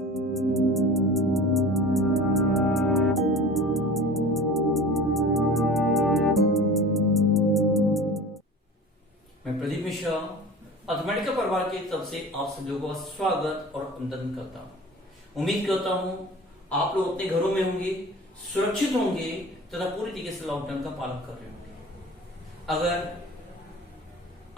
मैं प्रदीप मिश्रा अर्थमेटिका परिवार की तरफ से आप सभी लोगों का स्वागत और अभिनंदन करता हूं। उम्मीद करता हूं आप लोग अपने घरों में होंगे, सुरक्षित होंगे तथा पूरी तरीके से लॉकडाउन का पालन कर रहे होंगे। अगर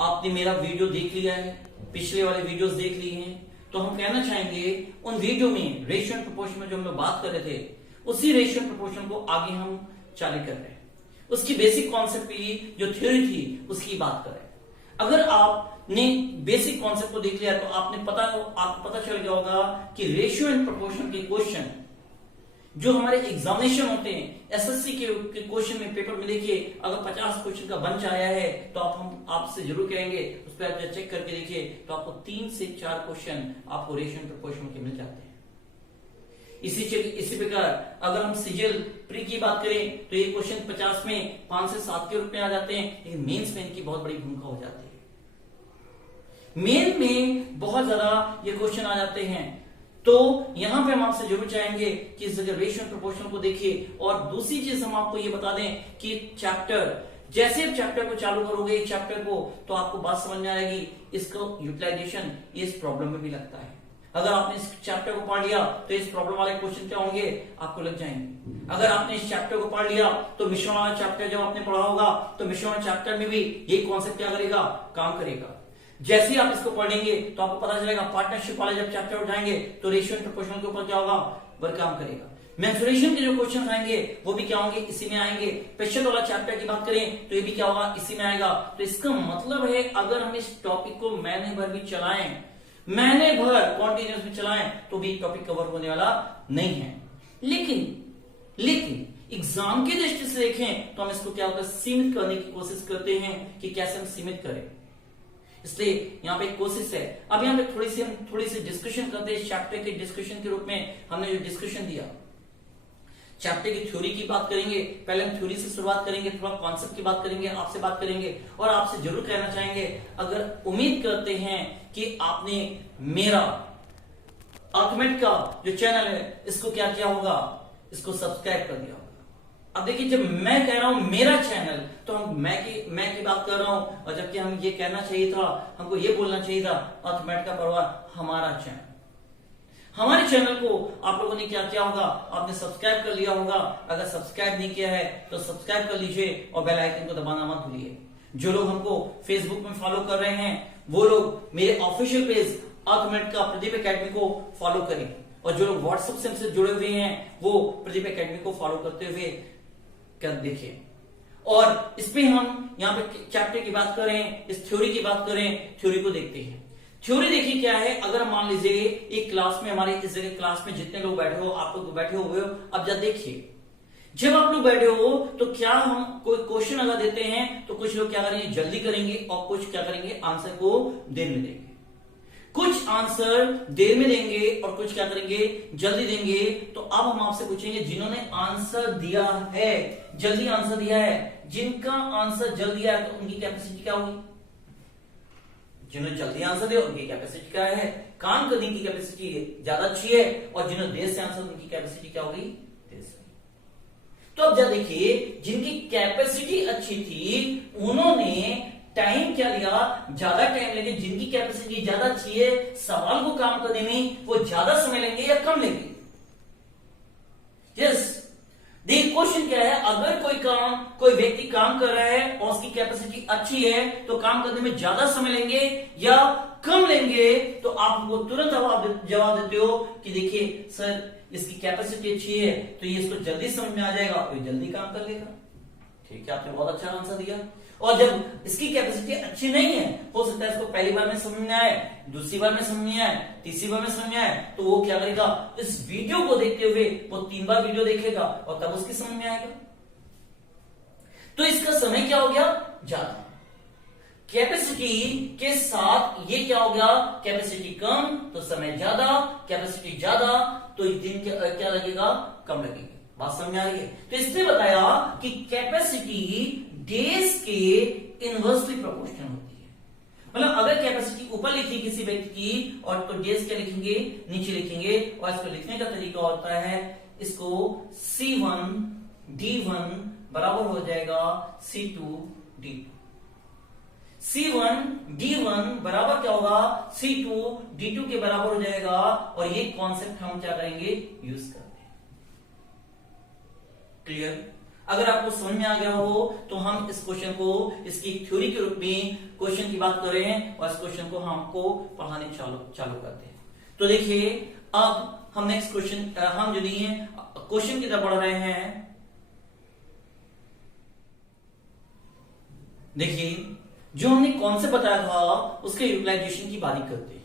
आपने मेरा वीडियो देख लिया है, पिछले वाले वीडियोस देख लिए हैं, तो हम कहना चाहेंगे उन वीडियो में रेशियो एंड प्रोपोर्शन में जो हम लोग बात कर रहे थे, उसी रेशियो एंड प्रोपोर्शन को आगे हम चालू कर रहे हैं। उसकी बेसिक कॉन्सेप्ट की जो थ्योरी थी उसकी बात कर रहे हैं। अगर आपने बेसिक कॉन्सेप्ट को देख लिया तो आपको पता चल गया होगा कि रेशियो एंड प्रोपोर्शन के क्वेश्चन जो हमारे एग्जामिनेशन होते हैं, एसएससी के क्वेश्चन में पेपर में देखिए, अगर 50 क्वेश्चन का बंच आया है तो हम आपसे जरूर कहेंगे उस पर आप चेक करके देखिए तो आपको 3 से 4 क्वेश्चन आपको रेशियो एंड प्रोपोर्शन के मिल जाते हैं। इसी प्रकार अगर हम सीजीएल प्री की बात करें तो ये क्वेश्चन 50 में 5 से 7 के रूप में आ जाते हैं, लेकिन मेंस में इनकी बहुत बड़ी भूमिका हो जाती है। मेन में बहुत ज्यादा ये क्वेश्चन आ जाते हैं, तो यहां पे हम आपसे जरूर चाहेंगे कि इस जगह रेशियो एंड प्रोपोर्शन को देखिए। और दूसरी चीज हम आपको ये बता दें कि जैसे आप चैप्टर को चालू करोगे इस चैप्टर को, तो आपको बात समझ में आएगी, इसको यूटिलाइजेशन इस प्रॉब्लम में भी लगता है। अगर आपने इस चैप्टर को पढ़ लिया तो इस प्रॉब्लम वाले क्वेश्चन क्या होंगे आपको लग जाएंगे। अगर आपने इस चैप्टर को पढ़ लिया तो मिश्रण वाला चैप्टर जब आपने पढ़ा होगा तो मिश्रण चैप्टर में भी यही कॉन्सेप्ट क्या करेगा, काम करेगा। जैसे ही आप इसको पढ़ेंगे तो आपको पता चलेगा पार्टनरशिप वाले जब चैप्टर उठाएंगे तो रेशियो एंड प्रोपोर्शन के ऊपर क्या होगा, वह काम करेगा। मेंसुरेशन के जो क्वेश्चन आएंगे वो भी क्या होंगे, इसी में आएंगे। प्रतिशत वाला चैप्टर की बात करें तो ये भी क्या होगा, इसी में आएगा। तो इसका मतलब है अगर हम इस टॉपिक को महीने भर भी चलाएं, महीने भर कॉन्टिन्यूस में चलाएं तो भी टॉपिक कवर होने वाला नहीं है। लेकिन एग्जाम की दृष्टि से देखें तो हम इसको क्या होता है, सीमित करने की कोशिश करते हैं कि कैसे हम सीमित करें। इसलिए यहाँ पे एक कोशिश है। अब यहाँ पे थोड़ी सी डिस्कशन करते हैं। इस चैप्टर के डिस्कशन के रूप में हमने जो डिस्कशन दिया, चैप्टर की थ्योरी की बात करेंगे। पहले हम थ्योरी से शुरुआत करेंगे, थोड़ा कॉन्सेप्ट की बात करेंगे, आपसे बात करेंगे और आपसे जरूर कहना चाहेंगे, अगर उम्मीद करते हैं कि आपने मेरा अर्थमेटिका का जो चैनल है इसको क्या किया होगा, इसको सब्सक्राइब कर दिया होगा। अब देखिए, जब मैं कह रहा हूं मेरा चैनल तो हम मैं की बात कर रहा हूं, और जबकि हम ये कहना चाहिए था, हमको ये बोलना चाहिए था अर्थमेटिका परिवार हमारा चैनल। हमारे चैनल को आप लोगों ने क्या किया होगा, आपने सब्सक्राइब कर लिया होगा। अगर सब्सक्राइब नहीं किया है तो सब्सक्राइब कर लीजिए और बेल आइकन को दबाना मत भूलिए। जो लोग हमको फेसबुक में फॉलो कर रहे हैं वो लोग मेरे ऑफिशियल पेज अर्थमेटिका प्रदीप एकेडमी को फॉलो करें, और जो लोग व्हाट्सएप से हमसे जुड़े हुए हैं वो प्रदीप एकेडमी को फॉलो करते हुए कर देखिए। और इस पे हम यहाँ पे चैप्टर की बात करें, इस थ्योरी की बात करें, थ्योरी को देखते हैं। थ्योरी देखिए क्या है। अगर मान लीजिए एक क्लास में, हमारे इस जगह क्लास में जितने लोग बैठे हो, आप लोग बैठे हुए हो, अब जब देखिए जब आप लोग बैठे हो तो क्या हम कोई क्वेश्चन अगर देते हैं तो कुछ लोग क्या करेंगे, जल्दी करेंगे, और कुछ क्या करेंगे, आंसर को देर में देंगे। कुछ आंसर देर में देंगे और कुछ क्या करेंगे, जल्दी देंगे। तो अब हम आपसे पूछेंगे, जिन्होंने आंसर दिया है, जल्दी आंसर दिया है, जिनका आंसर जल्दी दिया है तो उनकी कैपेसिटी क्या होगी। जिन्होंने जल्दी आंसर दिया उनकी कैपेसिटी क्या है, काम करने की कैपेसिटी ज्यादा अच्छी है, और जिन्होंने देर से आंसर, उनकी कैपेसिटी क्या होगी, देर से। तो अब जब देखिए, जिनकी कैपेसिटी अच्छी थी उन्होंने टाइम क्या लिया, ज्यादा टाइम लेंगे। जिनकी कैपेसिटी ज्यादा अच्छी है, सवाल को काम करने में वो ज्यादा समय लेंगे या कम लेंगे। यस, देखिए क्वेश्चन क्या है, अगर कोई व्यक्ति काम कर रहा है और उसकी कैपेसिटी अच्छी है तो काम करने में ज्यादा समय लेंगे या कम लेंगे। तो आप वो तुरंत जवाब देते हो कि देखिए सर, इसकी कैपेसिटी अच्छी है तो ये इसको जल्दी समझ में आ जाएगा, तो ये जल्दी काम कर लेगा। ठीक है, आपने बहुत अच्छा आंसर दिया। और जब इसकी कैपेसिटी अच्छी नहीं है, हो सकता है इसको पहली बार में समझ में आए, दूसरी बार में समझ में आए, तीसरी बार में समझ में आए, तो वो क्या करेगा, इस वीडियो को देखते हुए वो 3 बार वीडियो देखेगा और तब उसकी समझ में आएगा। तो इसका समय क्या हो गया, ज्यादा। कैपेसिटी के साथ ये क्या हो गया, कैपेसिटी कम तो समय ज्यादा, कैपेसिटी ज्यादा तो दिन क्या लगेगा, कम लगेगा। बात समझ आ रही है। तो इसने बताया कि कैपेसिटी डेज के इनवर्सली प्रोपोर्शनल होती है। मतलब अगर कैपेसिटी ऊपर लिखी किसी व्यक्ति की और तो डेज क्या लिखेंगे, नीचे लिखेंगे, और इसको लिखने का तरीका होता है, इसको C1 D1 बराबर हो जाएगा C2 D2। C1 D1 बराबर क्या होगा, C2 D2 के बराबर हो जाएगा, और ये कॉन्सेप्ट हम क्या करेंगे, यूज करते हैं। क्लियर? अगर आपको समझ में आ गया हो तो हम इस क्वेश्चन को इसकी थ्योरी के रूप में क्वेश्चन की बात कर रहे हैं, और इस क्वेश्चन को हमको पढ़ाने चालू करते हैं। तो देखिए अब हम नेक्स्ट क्वेश्चन, हम जो नहीं है क्वेश्चन की तरफ बढ़ रहे हैं। देखिए जो हमने कॉन्सेप्ट बताया था उसके यूटिलाइजेशन की बात करते हैं।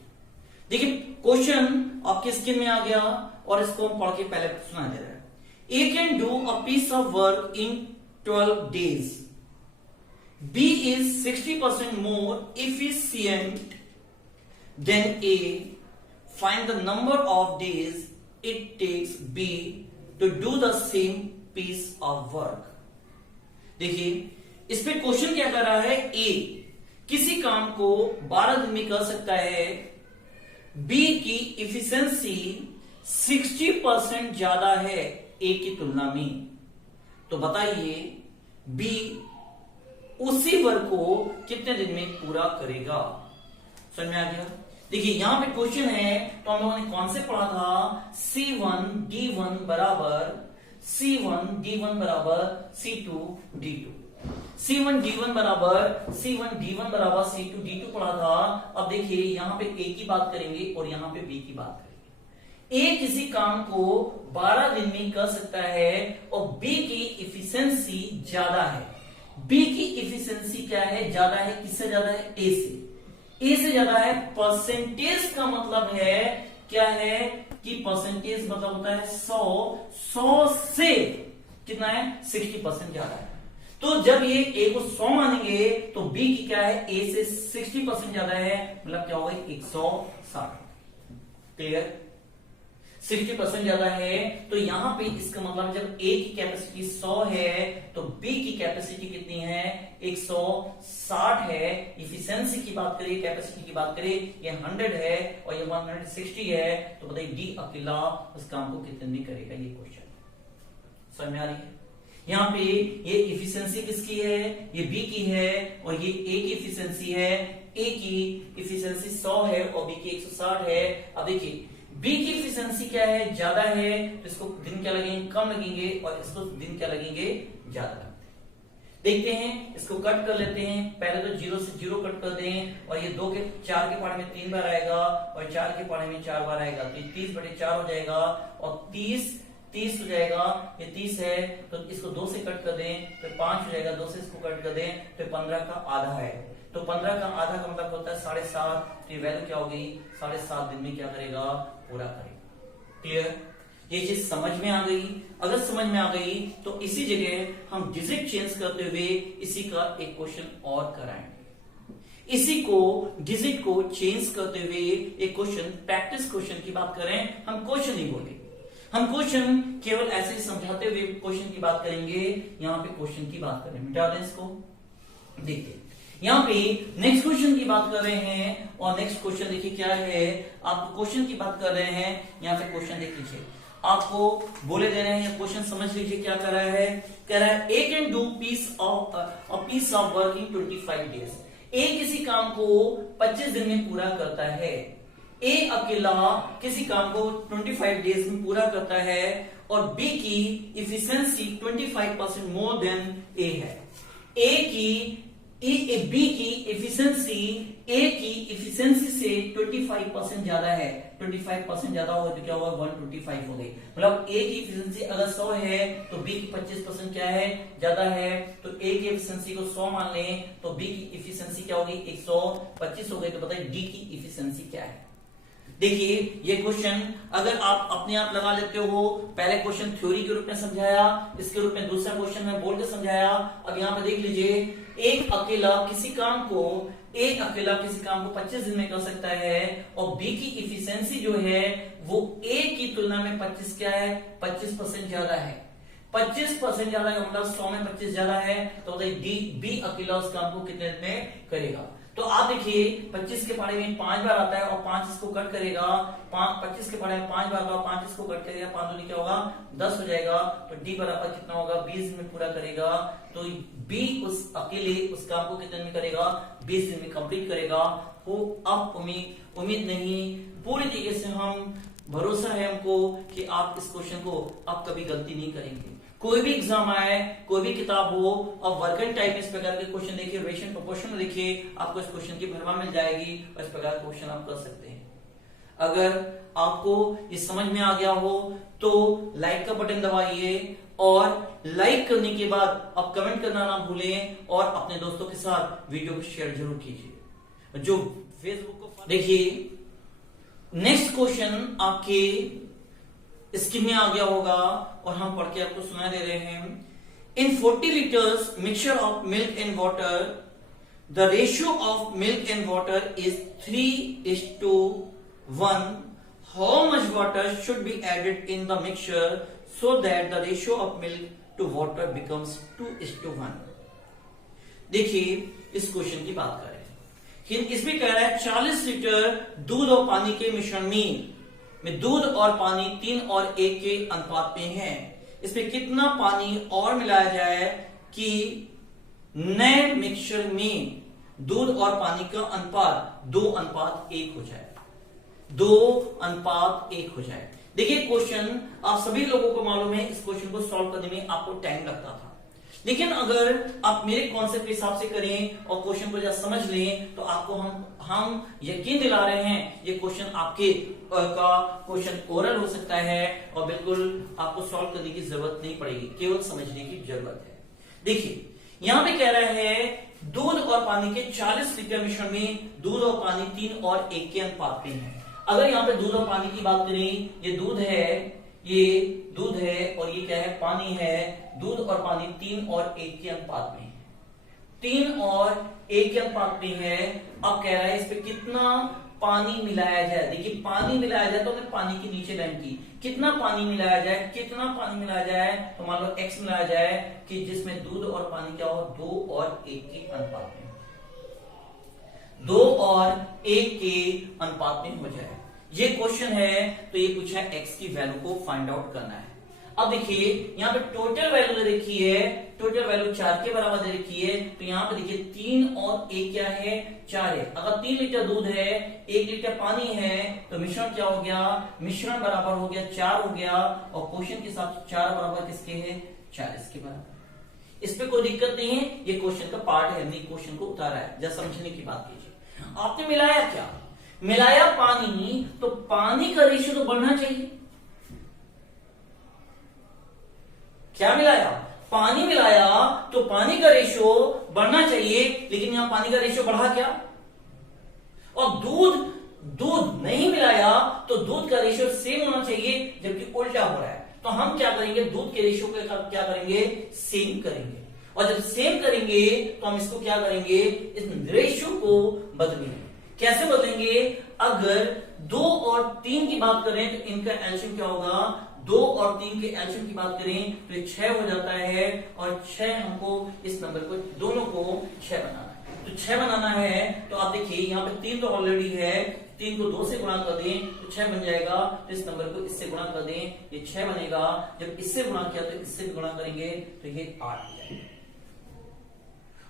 देखिए क्वेश्चन आपके स्क्रीन में आ गया, और इसको हम पढ़ के पहले सुना दे रहे हैं। A can do a piece of work in 12 days. B is 60% more efficient than A. Find the number of days it takes B to do the same piece of work. देखिए इस पे क्वेश्चन क्या कर रहा है, A किसी काम को 12 दिन में कर सकता है, B की इफिशिएंसी 60% ज्यादा है ए की तुलना में, तो बताइए बी उसी वर्क को कितने दिन में पूरा करेगा। समझ में आ गया? देखिए यहां पे क्वेश्चन है, तो हम लोगों ने कॉन्सेप्ट पढ़ा था C1 D1 बराबर C2 D2, C1 D1 बराबर C2 D2 पढ़ा था। अब देखिए यहां पे ए की बात करेंगे और यहां पे बी की बात करेंगे। ए किसी काम को 12 दिन में कर सकता है, और बी की इफिशिएंसी ज्यादा है। बी की इफिशिएंसी क्या है, ज्यादा है, किससे ज्यादा है, ए से। ए से ज्यादा है। परसेंटेज का मतलब है क्या है कि परसेंटेज मतलब होता है 100 से कितना है, 60% ज्यादा है। तो जब ये ए को 100 मानेंगे तो बी की क्या है, ए से 60% ज्यादा है, मतलब क्या होगा 160। क्लियर? 60% ज्यादा है, तो यहां पे इसका मतलब जब ए की कैपेसिटी 100 है तो बी की कैपेसिटी कितनी है, 160 है। इफिशिएंसी की बात करें, कैपेसिटी की बात करें, ये 100 है और ये 160 है, तो बताइए डी अकेला उस काम को कितने में करेगा, ये क्वेश्चन समझ में आ रही है। यहाँ पे ये इफिशिएंसी किसकी है, ये बी की है, और ये ए की इफिशिएंसी है। ए की इफिशिएंसी 100 है और बी की 160 है। अब देखिए बी की इफिशिएंसी क्या है, ज्यादा है, तो इसको दिन क्या लगेंगे, कम लगेंगे, और इसको दिन क्या लगेंगे, ज्यादा लगते हैं। देखते हैं, इसको कट कर लेते हैं। पहले तो 0 से 0 कट कर दें, और ये 2 के 4 के पारे में 3 बार आएगा, और 4 के पारे में 4 बार आएगा, तो 30/4 हो जाएगा, और 30 हो जाएगा। ये 30 है तो इसको 2 से कट कर दें, फिर 5 हो जाएगा, 2 से इसको कट कर दें, फिर 15 का आधा है, तो 15 का आधा का मतलब होता है 7.5। तो ये वैल्यू क्या होगी, 7.5 दिन में क्या करेगा, पूरा करेगा। क्लियर? ये चीज समझ में आ गई? अगर समझ में आ गई तो इसी जगह हम डिजिट चेंज करते हुए इसी का एक क्वेश्चन और कराएंगे। इसी को डिजिट को चेंज करते हुए एक क्वेश्चन, प्रैक्टिस क्वेश्चन की बात करें, हम क्वेश्चन नहीं बोलेंगे, हम क्वेश्चन केवल ऐसे ही समझाते हुए क्वेश्चन की बात करेंगे। यहां पे क्वेश्चन की बात करें, मिटा दें इसको। देखिए यहाँ पे नेक्स्ट क्वेश्चन की बात कर रहे हैं, और नेक्स्ट क्वेश्चन देखिए क्या है, आप क्वेश्चन की बात कर रहे हैं। यहाँ पे क्वेश्चन देख लीजिए, आपको बोले दे रहे हैं, क्वेश्चन समझ लीजिए क्या कर रहा है। कह रहा है A can do piece of work in 25 days. A किसी काम को 25 दिन में पूरा करता है। ए अकेला किसी काम को 25 डेज में पूरा करता है, और बी की इफिशिएंसी 25% मोर देन ए है। बी की इफिशिएंसी से 25% ज्यादा है। 25% ज्यादा हो तो क्या होगा, 125 हो गई। मतलब ए की इफिशिएंसी अगर 100 है तो बी की 25% क्या है, ज्यादा है, तो ए की इफिशिएंसी को 100 मान लें, तो बी की इफिशिएंसी क्या होगी, 125 हो गई। तो बताइए डी की इफिशिएंसी क्या है। देखिए ये क्वेश्चन अगर आप अपने आप लगा लेते हो, पहले क्वेश्चन थ्योरी के रूप में समझाया, इसके रूप में दूसरा क्वेश्चन में बोल के समझाया। अब यहाँ पे देख लीजिए, एक अकेला किसी काम को 25 दिन में कर सकता है, और बी की इफिशिएंसी जो है वो ए की तुलना में 25 क्या है, 25% ज्यादा है। 25% ज्यादा है मतलब 100 में 25 ज्यादा है, तो बताइए बी अकेला उस काम को कितने दिन में करेगा। तो आप देखिए 25 के पहाड़े में 5 बार आता है और 5 इसको कट करेगा, 25 के पहाड़े में 5 बार आता है, 5 इसको कट करेगा, 5 दूनी क्या होगा 10 हो जाएगा। तो डी बराबर कितना होगा 20 दिन में पूरा करेगा। तो बी उस अकेले उस काम को कितने में करेगा 20 दिन में कंप्लीट करेगा। वो अब उम्मीद नहीं, पूरी तरीके से हम भरोसा है हमको कि आप इस क्वेश्चन को अब कभी गलती नहीं करेंगे। कोई भी एग्जाम आए, कोई भी किताब हो, अब वर्किंग टाइप इस प्रकार के क्वेश्चन देखिए, रेशियो प्रोपोर्शन में देखिए, आपको इस क्वेश्चन की भरवा मिल जाएगी और इस प्रकार क्वेश्चन आप कर सकते हैं। अगर आपको ये समझ में आ गया हो तो लाइक का बटन दबाइए और लाइक करने के बाद आप कमेंट करना ना भूलें और अपने दोस्तों के साथ वीडियो को शेयर जरूर कीजिए। जो फेसबुक को देखिए, नेक्स्ट क्वेश्चन आपके स्क्रीन में आ गया होगा और हम पढ़ के आपको सुना दे रहे हैं। In 40 litres mixture of milk and water the ratio of milk and water is 3:1। How much water should be added in the mixture so that the ratio of milk to water becomes 2:1। देखिए इस question की बात करें, इसमें कह रहा है 40 litre दूध और पानी के मिश्रण में दूध और पानी 3 और 1 के अनुपात में है। इसमें कितना पानी और मिलाया जाए कि नए मिक्सचर में दूध और पानी का अनुपात 2:1 हो जाए, 2:1 हो जाए। देखिए क्वेश्चन आप सभी लोगों को मालूम है, इस क्वेश्चन को सॉल्व करने में आपको टाइम लगता था, लेकिन अगर आप मेरे कॉन्सेप्ट के हिसाब से करें और क्वेश्चन को जब समझ लें तो आपको हम यकीन दिला रहे हैं ये क्वेश्चन आपके का क्वेश्चन ओरल हो सकता है और बिल्कुल आपको सॉल्व करने की जरूरत नहीं पड़ेगी, केवल समझने की जरूरत है। देखिए यहां पे कह रहा है दूध और पानी के 40 लीटर मिश्रण में दूध और पानी 3 और 1 के अनुपात में है। अगर यहाँ पे दूध और पानी की बात करें, ये दूध है और ये क्या है पानी है। दूध और पानी 3 और 1 के अनुपात में है, 3 और 1 के अनुपात में है। अब कह रहा है इस पे कितना पानी मिलाया जाए। देखिए पानी मिलाया जाए तो हमने पानी के नीचे लाइन की, कितना पानी मिलाया जाए, कितना पानी मिलाया जाए तो मान लो x मिलाया जाए कि जिसमें दूध और पानी क्या हो 2 और 1 के अनुपात में, 2 और 1 के अनुपात में हो जाए। ये क्वेश्चन है तो ये पूछा है x की वैल्यू को फाइंड आउट करना है। अब देखिए यहाँ पे टोटल वैल्यू दे रखी है, टोटल वैल्यू 4 के बराबर दे रखी है। तो यहाँ पे देखिए 3 और 1 क्या है 4 है। अगर 3 लीटर दूध है 1 लीटर पानी है तो मिश्रण क्या हो गया, मिश्रण बराबर हो गया 4 हो गया। और क्वेश्चन के हिसाब से 4 बराबर किसके है 40 के बराबर। इस पे कोई दिक्कत नहीं है, ये क्वेश्चन का पार्ट है, हमने क्वेश्चन को उतारा है। जब समझने की बात कीजिए, आपने मिलाया क्या, मिलाया पानी, तो पानी का रेशियो तो बढ़ना चाहिए। क्या मिलाया, पानी मिलाया तो पानी का रेशियो बढ़ना चाहिए, लेकिन यहां पानी का रेशियो बढ़ा क्या। और दूध नहीं मिलाया तो दूध का रेशियो सेम होना चाहिए, जबकि उल्टा हो रहा है। तो हम क्या करेंगे, दूध के रेशियो को क्या करेंगे, सेम करेंगे। और जब सेम करेंगे तो हम इसको क्या करेंगे, इस रेशियो को बदलेंगे। कैसे बदलेंगे, अगर 2 और 3 की बात करें तो इनका एलसीएम क्या होगा, 2 और 3 के एलसीएम की बात करें तो 6 हो जाता है। और 6 हमको इस नंबर को दोनों को 6 बनाना है। तो 6 बनाना है तो आप देखिए यहाँ पे 3 तो ऑलरेडी है, 3 को 2 से गुणा कर दें तो 6 बन जाएगा। तो इस नंबर को इससे गुणा कर दें, ये 6 बनेगा। जब इससे गुणा किया तो इससे गुणा करेंगे तो ये 8 हो जाएगा।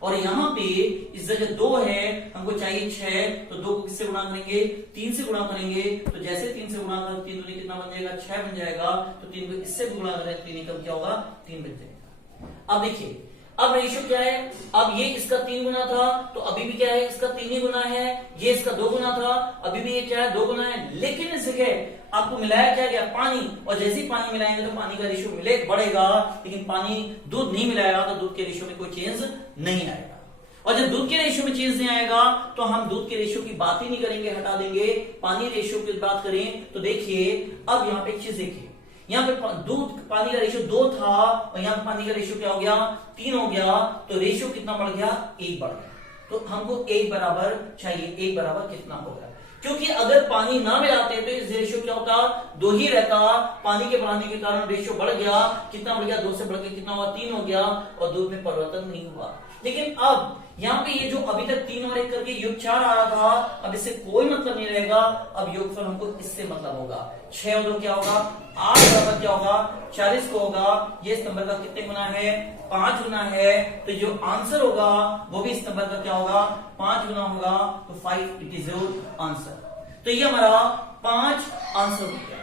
और यहाँ पे इस जगह 2 है, हमको चाहिए 6, तो 2 को किससे गुणा करेंगे, 3 से गुणा करेंगे। तो जैसे 3 से गुणा करें 3 दूनी कितना बन जाएगा, 6 बन जाएगा। तो 3 को इससे गुणा करें 3 एकम क्या होगा, 3 बन जाएगा। अब देखिए अब रेशियो क्या है, अब ये इसका 3 गुना था तो अभी भी क्या है, इसका 3 ही गुना है। ये इसका 2 गुना था, अभी भी ये क्या है 2 गुना है। लेकिन इस जगह आपको मिलाया क्या गया, पानी। और जैसे ही पानी मिलाएंगे तो पानी का रेशियो बढ़ेगा, लेकिन पानी दूध नहीं मिलाएगा तो दूध के रेशियो में कोई चेंज नहीं आएगा। और जब दूध के रेशियो में चेंज नहीं आएगा तो हम दूध के रेशियो की बात ही नहीं करेंगे, हटा देंगे। पानी रेशियो की बात करें तो देखिए अब यहाँ पे एक चीज देखिए, यहाँ पे दूध पानी का रेशियो 2 था और यहाँ पानी का रेशियो क्या हो गया, 3 हो गया। तो रेशियो कितना बढ़ गया, 1 बढ़ गया। तो हमको 1 बराबर चाहिए, 1 बराबर कितना होगा, क्योंकि अगर पानी ना मिलाते तो इस रेशियो क्या होता, 2 ही रहता। पानी के बढ़ाने के कारण रेशियो बढ़ गया, कितना बढ़ गया, 2 से बढ़ के कितना हुआ, 3 हो गया। और दूध में परिवर्तन नहीं हुआ। लेकिन अब यहाँ पे ये जो अभी तक 3 और 1 करके योग 4 आ रहा था, अब इससे कोई मतलब नहीं रहेगा। अब योगफल हमको इससे मतलब होगा। 6 और 2 क्या होगा, 8 बराबर क्या होगा, 40 को होगा। ये इस नंबर का कितने गुना है, 5 गुना है। तो जो आंसर होगा वो भी इस नंबर का क्या होगा, 5 गुना होगा। तो 5 इट इज योर आंसर। तो ये हमारा 5 आंसर हो गया।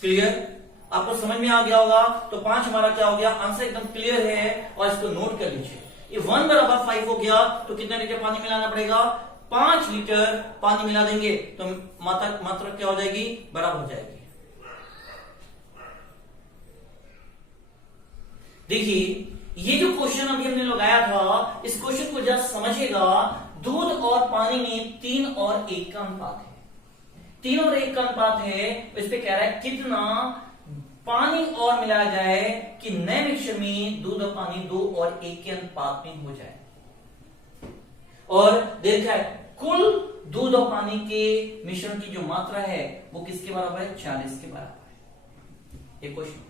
क्लियर, आपको समझ में आ गया होगा। तो 5 हमारा क्या हो गया, आंसर एकदम क्लियर है। और इसको नोट कर लीजिए। ये 1 बराबर 5 हो गया तो कितना लीटर पानी मिलाना पड़ेगा, 5 लीटर पानी मिला देंगे तो मात्रा क्या हो जाएगी, बराबर हो जाएगी। देखिए ये जो क्वेश्चन अभी हमने लगाया था, इस क्वेश्चन को जरा समझिएगा। दूध और पानी में 3 और 1 का अनुपात है। 3 और 1 का अनुपात है। इस पे कह रहा है कितना पानी और मिलाया जाए कि नए मिक्सचर में दूध और पानी 2 और 1 के अनुपात में हो जाए। और देखा है कुल दूध और पानी के मिश्रण की जो मात्रा है वो किसके बराबर है, 40 के बराबर है। ये क्वेश्चन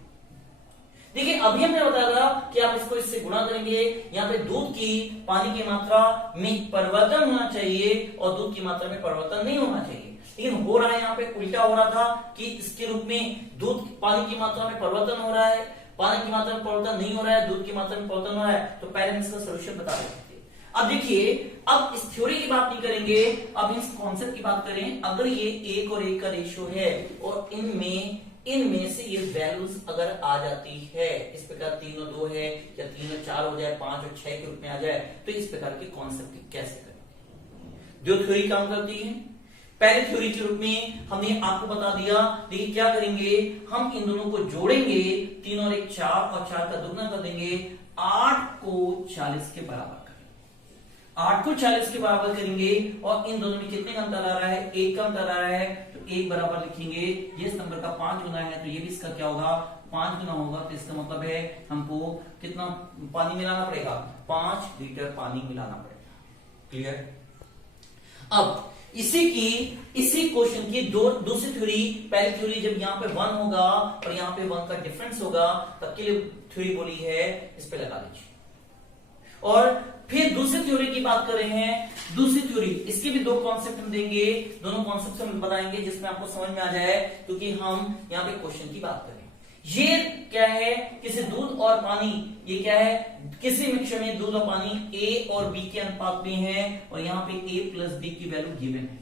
देखिए, अभी हमने बताया था कि आप इसको इससे गुणा करेंगे। यहाँ पे दूध की पानी की मात्रा में परिवर्तन होना चाहिए और दूध की मात्रा में परिवर्तन नहीं होना चाहिए। लेकिन हो रहा है यहाँ पे उल्टा हो रहा था कि इसके रूप में दूध पानी की मात्रा में परिवर्तन हो रहा है, पानी की मात्रा में परिवर्तन नहीं हो रहा है, दूध की मात्रा में परिवर्तन हो रहा है। तो पहले हम इसका सोल्यूशन बता देते थे। अब देखिए, अब इस थ्योरी की बात नहीं करेंगे, अब इस कॉन्सेप्ट की बात करें। अगर ये 1 और 1 का रेशियो है और इनमें से ये वैल्यूज अगर आ जाती है, इस प्रकार 3 और 2 है या 3 और 4 हो जाए, 5 और 6 के रूप में आ जाए, तो इस प्रकार के कॉन्सेप्ट कैसे करेंगे। जो थ्योरी काम करती है, पहले थ्योरी के रूप में हमने आपको बता दिया। देखिए क्या करेंगे, हम इन दोनों को जोड़ेंगे। 3 और 1 4 और 4 का दुगना कर देंगे। 8 को 40 के बराबर करेंगे। 8 को 40 के बराबर करेंगे और इन दोनों में कितने का अंतर आ रहा है, 1 का अंतर आ रहा है। तो 1 बराबर लिखेंगे। ये इस नंबर का 5 गुना है तो ये भी इसका क्या होगा, 5 गुना होगा। तो इसका मतलब है हमको कितना पानी मिलाना पड़ेगा, 5 लीटर पानी मिलाना पड़ेगा। क्लियर। अब इसी क्वेश्चन की दूसरी थ्योरी, पहली थ्योरी जब यहाँ पे 1 होगा और यहाँ पे 1 का डिफरेंस होगा तब के लिए थ्योरी बोली है, इस पे लगा दीजिए। और फिर दूसरी थ्योरी की बात कर रहे हैं। दूसरी थ्योरी, इसके भी 2 कॉन्सेप्ट हम देंगे, दोनों कॉन्सेप्ट हम बताएंगे जिसमें आपको समझ में आ जाए, क्योंकि हम यहाँ पे क्वेश्चन की बात करें। ये क्या है, किसी दूध और पानी, ये क्या है, किसी मिक्सचर में दूध और पानी A और B के अनुपात में है और यहाँ पे A प्लस B की वैल्यू गिवन है।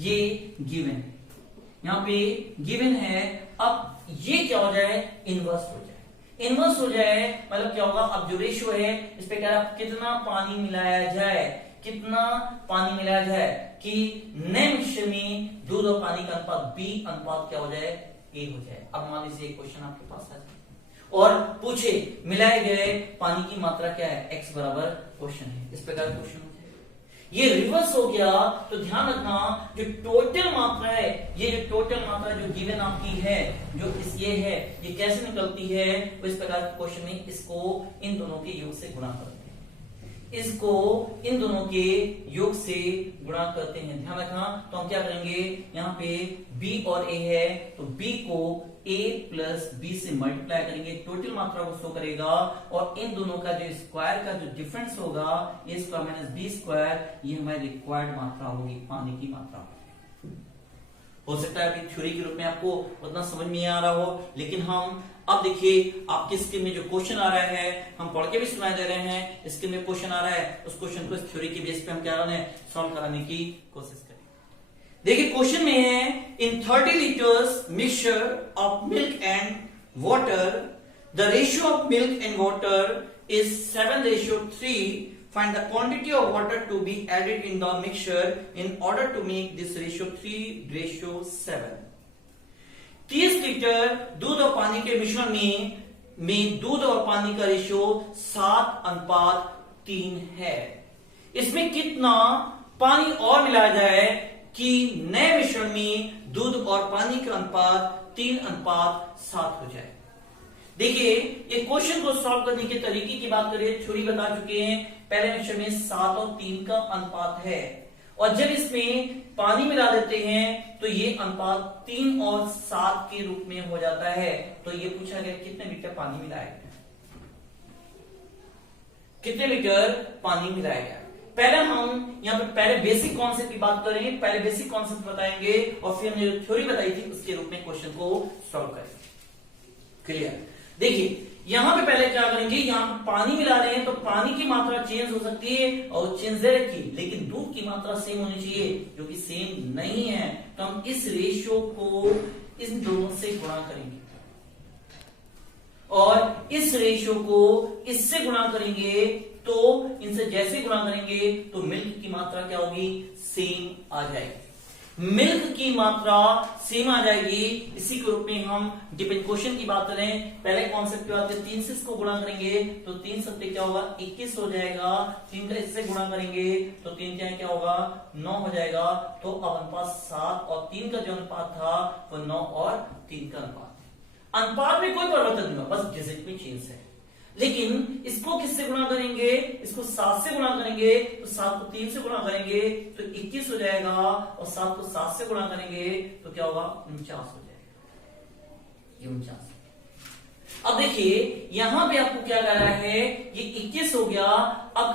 ये गिवन है, यहाँ पे गिवन है। अब ये क्या हो जाए, इनवर्स हो जाए। इनवर्स हो जाए मतलब क्या होगा, अब जो रेशियो है इस पे क्या है, कितना पानी मिलाया जाए, कितना पानी मिलाया जाए कि नए मिक्सचर में दूध और पानी का अनुपात B अनुपात क्या हो जाए, A हो जाए। अब मान लीजिए एक क्वेश्चन आपके पास है और पूछे मिलाए गए पानी की मात्रा क्या है, x बराबर क्वेश्चन है, इस प्रकार क्वेश्चन हो जाएगा। ये रिवर्स हो गया तो ध्यान रखना, जो टोटल मात्रा है, ये जो टोटल मात्रा जो गिवन आपकी है, जो इस ये है, ये कैसे निकलती है, तो इस प्रकार के क्वेश्चन में इसको इन दोनों के योग से गुणा करते हैं। इसको इन दोनों के योग से गुणा करते हैं, ध्यान रखना। तो हम क्या करेंगे, यहाँ पे B और A है तो B को A प्लस B से मल्टीप्लाई करेंगे, टोटल मात्रा को शो करेगा और इन दोनों का जो स्क्वायर का जो डिफरेंस होगा, A square minus B square, ये हमारी रिक्वायर्ड मात्रा होगी, पानी की मात्रा। हो सकता है अभी थ्योरी के रूप में आपको उतना समझ में आ रहा हो, लेकिन हम अब देखिए आपके स्क्रीन में जो क्वेश्चन आ रहा है, हम पढ़ के भी सुनाई दे रहे हैं, स्क्रीन में क्वेश्चन आ रहा है, उस क्वेश्चन को इस थ्योरी के बेस पे हम क्या रहे हैं, सॉल्व कराने की कोशिश करेंगे। देखिए क्वेश्चन में है, इन 30 litres mixture of milk and water the ratio of milk and water is 7:3. Find the quantity of water to be added in the mixture in order to make this ratio 3:7. 30 litre दूध और पानी के मिश्रण में दूध और पानी का रेशियो 7:3 है। इसमें कितना पानी और मिलाया जाए कि नए मिश्रण में दूध और पानी का अनुपात 3:7 हो जाए। देखिए ये क्वेश्चन को सॉल्व करने के तरीके की बात करें, थ्योरी बता चुके हैं। पहले मिश्रण में 7 और 3 का अनुपात है और जब इसमें पानी मिला देते हैं तो ये अनुपात 3 और 7 के रूप में हो जाता है। तो ये पूछा गया कितने लीटर पानी मिलाया गया, कितने लीटर पानी मिलाया गया। पहले हम यहाँ पे पहले बेसिक कॉन्सेप्ट की बात करेंगे, पहले बेसिक कॉन्सेप्ट बताएंगे और फिर हमने जो थ्योरी बताई थी उसके रूप में क्वेश्चन को सॉल्व करेंगे। क्लियर। देखिए यहां पे पहले क्या करेंगे, यहां पे पानी मिला रहे हैं तो पानी की मात्रा चेंज हो सकती है और चेंज दे रखी, लेकिन दूध की मात्रा सेम होनी चाहिए जो कि सेम नहीं है। तो हम इस रेशियो को इन दोनों से गुणा करेंगे और इस रेशियो को इससे गुणा करेंगे, तो इनसे जैसे गुणा करेंगे तो मिल्क की मात्रा क्या होगी, सेम आ जाएगी। मिल्क की मात्रा सेम आ जाएगी। इसी के रूप में हम डिपेंड क्वेश्चन की बात करें, पहले कॉन्सेप्ट की बात करें, 3 से इसको गुणा करेंगे तो 3 सत्ते क्या होगा 21 हो जाएगा। 3 का इससे गुणा करेंगे तो 3 क्या होगा 9 हो जाएगा। तो अब अनुपात 7 और 3 का जो अनुपात था वो 9 और 3 का अनुपात में कोई परिवर्तन नहीं हुआ, बस डिजिट में चेंज है। लेकिन इसको किससे गुणा करेंगे, इसको 7 से गुणा करेंगे तो 7 को 3 से गुणा करेंगे तो 21 हो जाएगा और 7 को 7 से गुणा करेंगे तो क्या होगा 49 हो जाएगा, ये 49। अब देखिए यहां पे आपको क्या कह रहा है, ये 21 हो गया। अब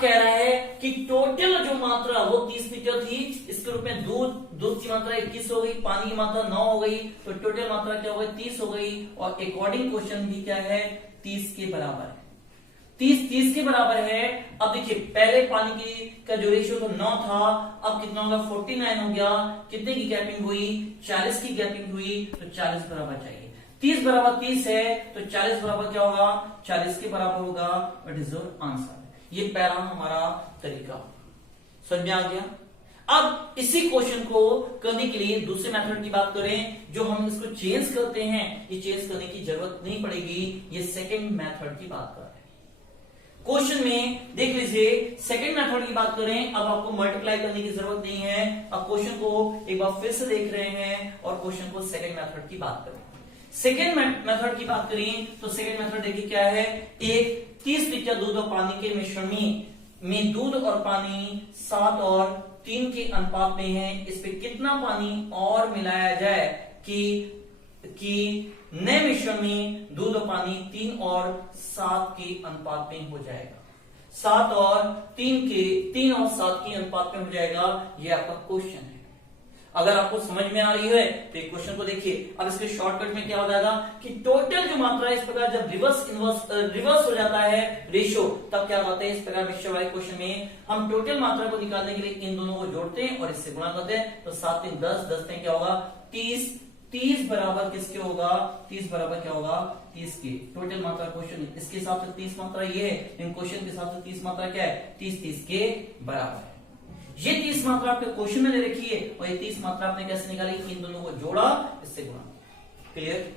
कह रहा है कि टोटल जो मात्रा वो 30 लीटर थी, इसके रूप में दूध की मात्रा 21 हो गई, पानी की मात्रा 9 हो गई, तो टोटल मात्रा क्या हो गई 30 हो गई। और अकॉर्डिंग क्वेश्चन भी क्या है 30 के बराबर है, 30 के बराबर है। अब देखिए पहले पानी की का जो रेशियो तो 9 था, अब कितना होगा 49 हो गया। कितने की गैपिंग हुई 40 की गैपिंग हुई, तो 40 बराबर चाहिए। 30 बराबर 30 है तो 40 बराबर क्या होगा 40 के बराबर होगा। What is your answer. ये पहला हमारा तरीका समझ में आ गया। अब इसी क्वेश्चन को करने के लिए दूसरे मेथड की बात करें, जो हम इसको चेंज करते हैं, ये चेंज करने की जरूरत नहीं पड़ेगी, ये सेकंड मेथड की बात कर रहे हैं। क्वेश्चन में देख लीजिए सेकंड मेथड की बात करें, अब आपको मल्टीप्लाई करने की जरूरत नहीं है। अब क्वेश्चन को एक बार फिर से देख रहे हैं और क्वेश्चन को सेकंड मेथड की बात करें। सेकेंड मेथड की बात करें तो सेकेंड मेथड देखिए क्या है, एक 30 लीटर दूध और पानी के मिश्रण में दूध और पानी 7 और 3 के अनुपात में है। इस पे कितना पानी और मिलाया जाए कि नए मिश्रण में दूध और पानी 3 और 7 के अनुपात में हो जाएगा। 7 और 3 और 7 के अनुपात में हो जाएगा। ये आपका क्वेश्चन है। अगर आपको समझ में आ रही है तो एक क्वेश्चन को देखिए। अब इसके शॉर्टकट में क्या हो जाएगा कि टोटल जो मात्रा है इस प्रकार जब रिवर्स हो जाता है रेशियो, तब क्या होता है इस प्रकार मिक्सचर वाले क्वेश्चन में हम टोटल मात्रा को निकालने के लिए इन दोनों को जोड़ते हैं और इससे गुणा करते हैं। तो 7 3 10 10 में क्या होगा 30 बराबर किसके होगा 30 बराबर क्या होगा 30 के। टोटल मात्रा क्वेश्चन इसके हिसाब से 30 मात्रा ये है, इन क्वेश्चन के हिसाब से 30 मात्रा क्या है 30 के बराबर है। ये 30 मात्रा आपके क्वेश्चन में दे रखी है और ये 30 मात्रा आपने कैसे निकाली, इन दोनों को जोड़ा इससे गुणा। क्लियर।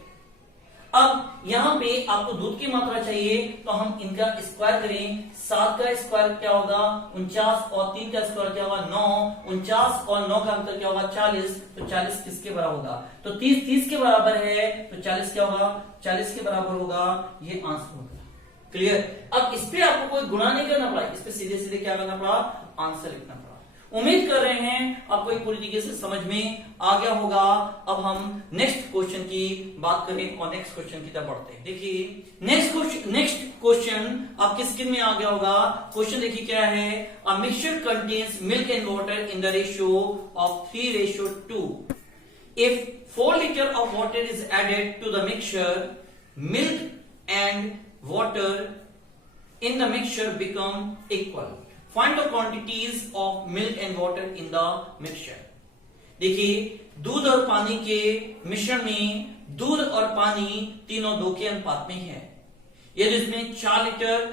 अब यहां पे आपको दूध की मात्रा चाहिए तो हम इनका स्क्वायर करें। 7 का स्क्वायर क्या होगा 49 और 3 का स्क्वायर क्या होगा 9। 49 और 9 का अंतर क्या होगा 40। तो 40 किसके बराबर होगा, तो 30 के बराबर है तो 40 क्या होगा 40 के बराबर होगा। ये आंसर होगा। क्लियर। अब इस पे आपको कोई गुणा नहीं करना पड़ा, इस पे सीधे सीधे क्या करना पड़ा आंसर लिखना पड़ा। उम्मीद कर रहे हैं आपको एक पूरी तरीके से समझ में आ गया होगा। अब हम नेक्स्ट क्वेश्चन की बात करें और नेक्स्ट क्वेश्चन की तरफ बढ़ते हैं। देखिए नेक्स्ट क्वेश्चन आपके स्क्रीन में आ गया होगा। क्वेश्चन देखिए क्या है, a mixture contains milk and water in the ratio of 3:2। If 4 litre of water is added to the mixture, milk and water in the mixture become equal. Find the quantities of milk and water in the mixture. देखिए दूध और पानी के मिश्रण में दूध और पानी तीनों 2 के अनुपात में है। यदि इसमें 4 लीटर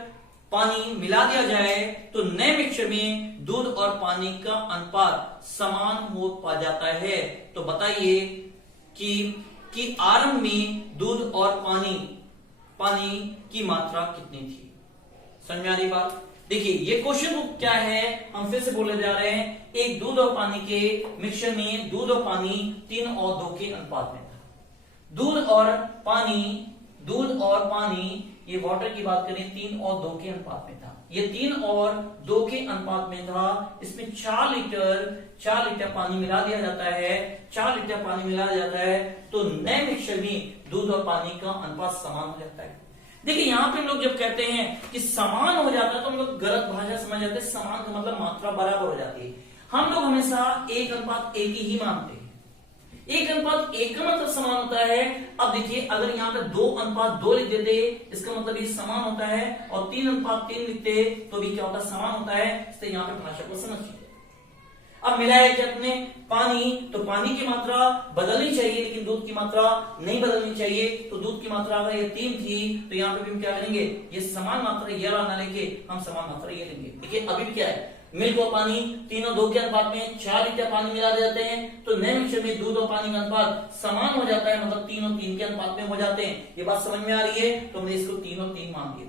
पानी मिला दिया जाए तो नए मिक्सचर में दूध और पानी का अनुपात समान हो पा जाता है। तो बताइए कि आरंभ में दूध और पानी की मात्रा कितनी थी। समझ में आ रही बात। देखिए ये क्वेश्चन क्या है, हम फिर से बोले जा रहे हैं। एक दूध और पानी के मिक्सचर में दूध और पानी 3 और 2 के अनुपात में था। दूध और पानी ये वाटर की बात करें 3 और 2 के अनुपात में था। ये 3 और 2 के अनुपात में था। इसमें 4 लीटर पानी मिला दिया जाता है। 4 लीटर पानी मिला जाता है तो नए मिक्सचर में दूध और पानी का अनुपात समान हो जाता है। देखिए यहाँ पे हम लोग जब कहते हैं कि समान हो जाता है तो हम लोग गलत भाषा समझ जाते हैं। समान का मतलब मात्रा बराबर हो जाती है। हम लोग हमेशा 1:1 ही मानते हैं। 1:1 का मतलब समान होता है। अब देखिए अगर यहाँ पे 2:2 लिख देते इसका मतलब ये समान होता है, और 3:3 लिखते तो भी क्या होता है, समान होता है। इसलिए यहाँ पे भाषा को समझिए। अब मिला है कि अपने पानी, तो पानी की मात्रा बदलनी चाहिए लेकिन दूध की मात्रा नहीं बदलनी चाहिए। तो दूध की मात्रा अगर ये 3 थी तो यहाँ पे भी हम क्या करेंगे, ये समान मात्रा ये ना लेके हम समान मात्रा ये लेंगे। देखिए अभी क्या है, मिल्क और पानी तीनों 2 के अनुपात में 4 लीटर पानी मिला देते हैं, तो नए मिक्सचर में दूध और पानी का अनुपात समान हो जाता है, मतलब 3 और 3 के अनुपात में हो जाते हैं। ये बात समझ में आ रही है, तो हमने इसको 3 और 3 मान दिया।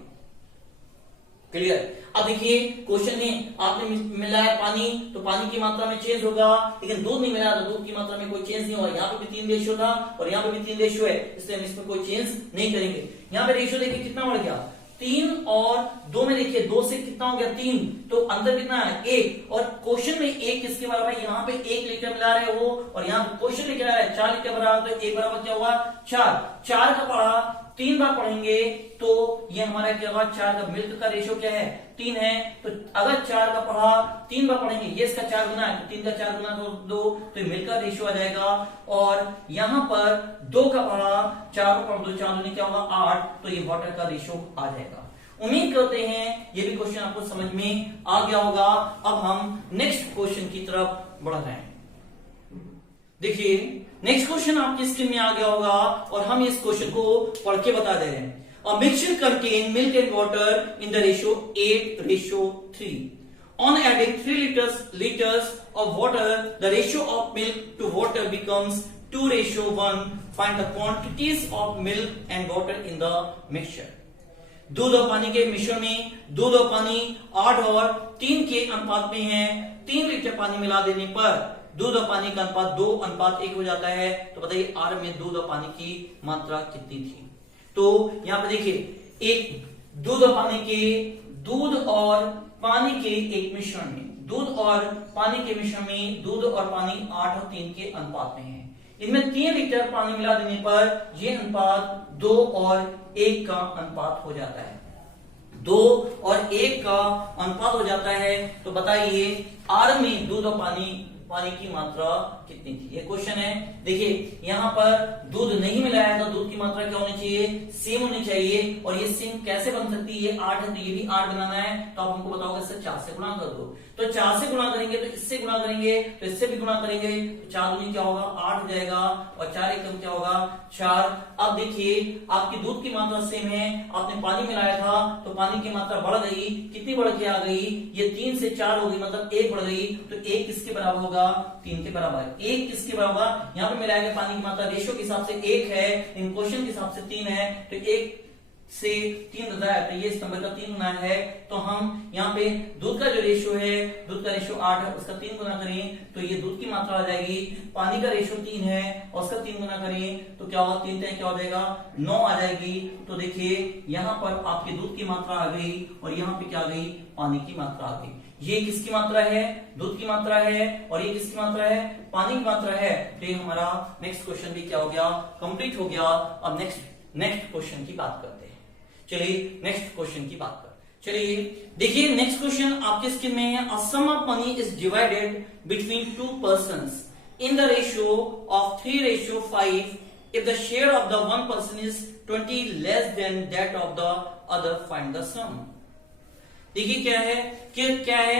क्लियर। अब देखिए क्वेश्चन में आपने मिलाया पानी, तो पानी की मात्रा में चेंज होगा, लेकिन दूध नहीं मिला तो दूध की मात्रा में कोई चेंज नहीं होगा। यहाँ पे भी 3 रेशियो था और यहाँ पे भी 3 रेशियो है, इसलिए हम इसमें कोई चेंज नहीं करेंगे। यहाँ पे रेशियो देखिए कितना बढ़ गया, 3 और 2 में देखिए 2 से कितना हो गया 3, तो अंदर कितना है 1, और क्वेश्चन में 1 किसके बराबर है, यहाँ पे 1 लीटर मिला रहे हो और यहाँ पे क्वेश्चन में क्या है 4 लीटर बराबर, तो 1 बराबर क्या होगा 4 का पढ़ा 3 बार पढ़ेंगे तो ये हमारा क्या होगा 4 का मिल्क का रेशियो क्या है 3 है, तो अगर 4 का पढ़ा 3 बार पढ़ेंगे ये इसका 4 गुना है, तो 3 का 4 गुना 2 तो मिल्क का रेशियो आ जाएगा। और यहाँ पर 2 का पढ़ा 4 को पढ़ 2 4 दूनी क्या होगा 8, तो ये वाटर का रेशियो आ जाएगा। उम्मीद करते हैं ये भी क्वेश्चन आपको समझ में आ गया होगा। अब हम नेक्स्ट क्वेश्चन की तरफ बढ़ रहे हैं। देखिए नेक्स्ट क्वेश्चन आपकी स्क्रीन में आ गया होगा और हम इस क्वेश्चन को पढ़ के बता दे रहे हैं। A mixture contain milk and water in the ratio 8:3. On adding 3 liters of water, the ratio of milk to water becomes 2:1. Find the quantities of milk and water in the mixture. दूध और पानी के मिश्रण में दूध और पानी 8 और 3 के अनुपात में है। 3 लीटर पानी मिला देने पर दूध और पानी का अनुपात 2:1 हो जाता है। तो बताइए आर में दूध और पानी की मात्रा कितनी थी। तो यहाँ पे देखिए एक दूध और पानी के एक मिश्रण में दूध और पानी के मिश्रण में दूध और पानी 8 और 3 के अनुपात में है। इनमें 3 लीटर पानी मिला देने पर यह अनुपात 2 और 1 का अनुपात हो जाता है। 2 और 1 का अनुपात हो जाता है। तो बताइए आर में दूध और पानी की मात्रा कितनी थी, ये क्वेश्चन है। देखिए यहाँ पर दूध नहीं मिलाया तो दूध की मात्रा क्या होनी चाहिए, सेम होनी चाहिए। और ये सेम कैसे बन सकती है, ये 8 है तो ये भी 8 बनाना है, तो आप हमको बताओगे इससे 4 से गुणा कर दो। तो 4 से गुणा करेंगे तो इससे गुणा करेंगे तो इससे भी गुणा करेंगे, तो 4 दूनी क्या होगा 8 हो जाएगा और 4 एकम क्या होगा 4। अब देखिए आपकी दूध की मात्रा सेम है, आपने पानी मिलाया था तो पानी की मात्रा बढ़ गई, कितनी बढ़ के आ गई, ये 3 से 4 हो गई, मतलब 1 बढ़ गई। तो 1 किसके बराबर होगा 3 के बराबर। 1 किसके बराबर होगा, यहाँ पे मिलाया गया पानी की मात्रा रेशियो के हिसाब से 1 है, इन क्वेश्चन के हिसाब से 3 है, तो 1 से 3 होता है, तो ये इस नंबर का 3 गुना है। तो हम यहाँ पे दूध का जो रेशियो है, दूध का रेशियो 8 है, उसका 3 गुना करें तो ये दूध की मात्रा आ जाएगी। पानी का रेशियो 3 है और उसका 3 गुना करें तो क्या होगा 3 क्या हो जाएगा 9 आ जाएगी। तो देखिए यहाँ पर आपकी दूध की मात्रा आ गई और यहाँ पे क्या आ गई पानी की मात्रा आ गई। ये किसकी मात्रा है, दूध की मात्रा है, और ये किसकी मात्रा है, पानी की मात्रा है। तो ये हमारा नेक्स्ट क्वेश्चन भी क्या हो गया, कंप्लीट हो गया। अब नेक्स्ट क्वेश्चन की बात करते हैं। चलिए नेक्स्ट क्वेश्चन की बात करते हैं। चलिए देखिए नेक्स्ट क्वेश्चन आपके स्क्रीन में है। A sum of money is divided between 2 persons in the ratio of 3:5. If the share of the one person is 20 less than that of the other, find the sum. देखिए क्या है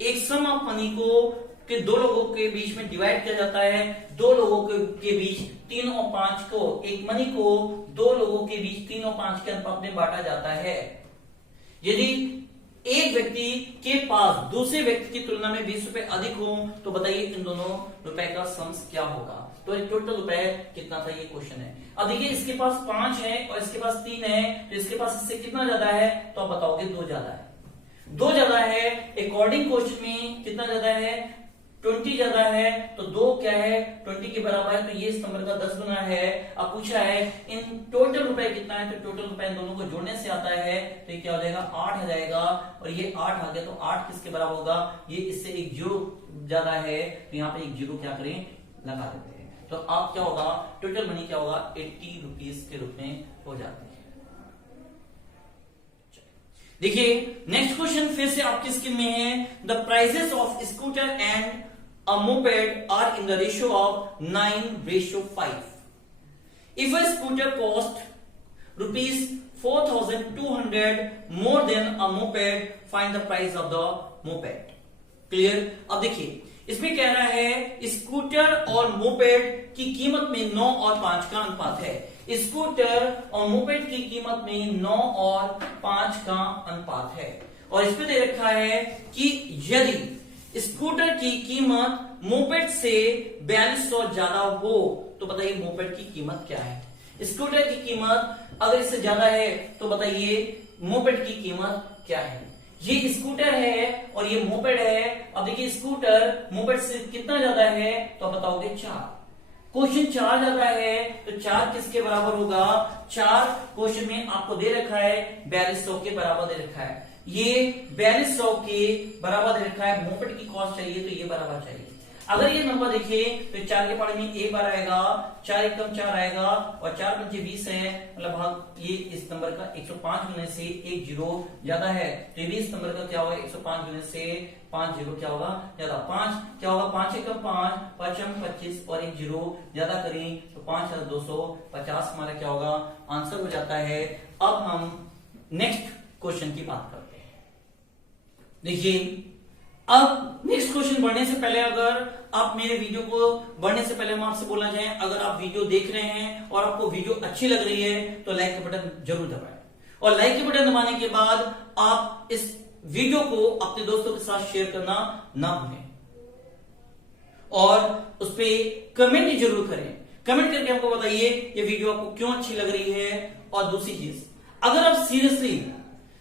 एक सम of money को कि 2 लोगों के बीच में divide किया जाता है। 2 लोगों के बीच 3 और 5 को, एक मनी को 2 लोगों के बीच 3 और 5 के अनुपात में बांटा जाता है। यदि एक व्यक्ति के पास दूसरे व्यक्ति की तुलना में 20 रुपए अधिक हो तो बताइए इन दोनों रुपए का सम्स क्या होगा। तो टोटल रुपए कितना था, ये क्वेश्चन है। अब देखिए इसके पास 5 है और इसके पास 3 है, तो इसके पास इससे कितना ज्यादा है, तो आप बताओगे 2 ज्यादा है। 2 ज्यादा है, अकॉर्डिंग क्वेश्चन में कितना ज्यादा है 20 ज्यादा है, तो 2 क्या है 20 के बराबर है, तो ये इस नंबर का 10 गुना है। अब पूछा है इन टोटल रुपए कितना है, तो टोटल रुपए इन दोनों को जोड़ने से आता है, तो ये क्या हो जाएगा 8 आ जाएगा। और ये 8 आ गया तो 8 किसके बराबर होगा, ये इससे एक 0 ज्यादा है, तो यहाँ पे एक 0 क्या करें लगा देते हैं। तो आप क्या होगा टोटल मनी क्या होगा 80 रुपीज के रूप में हो जाती है। देखिए नेक्स्ट क्वेश्चन फिर से आपकी स्क्रीन में है, the prices of scooter and a moped are in the ratio of 9:5. If a scooter cost ₹4,200 more than a moped, find the price of the moped. Clear? अब देखिए इसमें कह रहा है स्कूटर और मोपेड की कीमत में 9 और 5 का अनुपात है। स्कूटर और मोपेड की कीमत में 9 और 5 का अनुपात है, और इसमें दे रखा है कि यदि स्कूटर की कीमत मोपेड से 4200 ज्यादा हो तो बताइए मोपेड की कीमत क्या है। स्कूटर की कीमत अगर इससे ज्यादा है तो बताइए मोपेड की कीमत क्या है। ये स्कूटर है और ये मोपेड है। अब देखिए स्कूटर मोपेड से कितना ज्यादा है तो आप बताओगे 4। क्वेश्चन 4 ज्यादा है तो 4 किसके बराबर होगा? 4 क्वेश्चन में आपको दे रखा है 4200 के बराबर दे रखा है। ये 4200 के बराबर दे रखा है। मोपेड की कॉस्ट चाहिए तो ये बराबर चाहिए। अगर ये नंबर देखिए तो 4 के पारे में एक बार आएगा, 4 एकम 4 आएगा और 4 पंचे 20 है, मतलब भाग ये इस नंबर का 105 गुने से 1 जीरो ज्यादा है तो ये भी इस नंबर का क्या होगा 105 गुने से 5 जीरो क्या होगा ज्यादा। 5 क्या होगा 5 एकम 5, 5 25 और 1 जीरो ज्यादा करें तो 5250 हमारा क्या होगा आंसर हो जाता है। अब हम नेक्स्ट क्वेश्चन की बात करते हैं। देखिए अब नेक्स्ट क्वेश्चन बढ़ने से पहले अगर आप मेरे वीडियो को बढ़ने से पहले हम आपसे बोलना चाहें, अगर आप वीडियो देख रहे हैं और आपको वीडियो अच्छी लग रही है तो लाइक का बटन जरूर दबाएं, और लाइक के बटन दबाने के बाद आप इस वीडियो को अपने दोस्तों के साथ शेयर करना ना भूलें और उस पर कमेंट जरूर करें। कमेंट करके हमको बताइए ये वीडियो आपको क्यों अच्छी लग रही है। और दूसरी चीज, अगर आप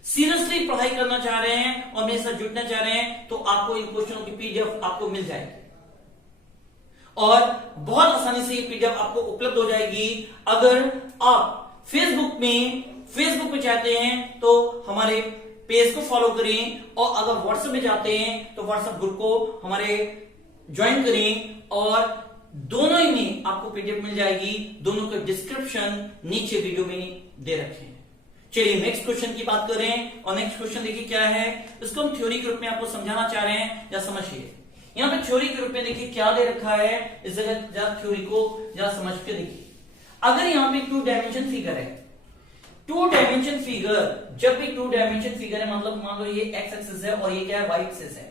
सीरियसली पढ़ाई करना चाह रहे हैं और मेरे साथ जुड़ना चाह रहे हैं तो आपको इन क्वेश्चनों की पीडीएफ आपको मिल जाएगी और बहुत आसानी से ये पीडीएफ आपको उपलब्ध हो जाएगी। अगर आप फेसबुक पे चाहते हैं तो हमारे पेज को फॉलो करें, और अगर व्हाट्सएप में जाते हैं तो व्हाट्सएप ग्रुप को हमारे ज्वाइन करें, और दोनों ही में आपको पीडीएफ मिल जाएगी। दोनों का डिस्क्रिप्शन नीचे वीडियो में दे रखे हैं। चलिए नेक्स्ट क्वेश्चन की बात करें, और नेक्स्ट क्वेश्चन देखिए क्या है। इसको हम थ्योरी के रूप में आपको समझाना चाह रहे हैं, या समझिए। यहाँ पे थ्योरी के रूप में देखिए क्या दे रखा है, इस जगह थ्योरी को जरा समझ के देखिए। अगर यहाँ पे 2 डायमेंशन फिगर है, 2 डायमेंशन फिगर, जब भी 2 डायमेंशन फिगर है मतलब मान लो ये एक्स एक्सिस है और ये क्या है वाई एक्सिस है,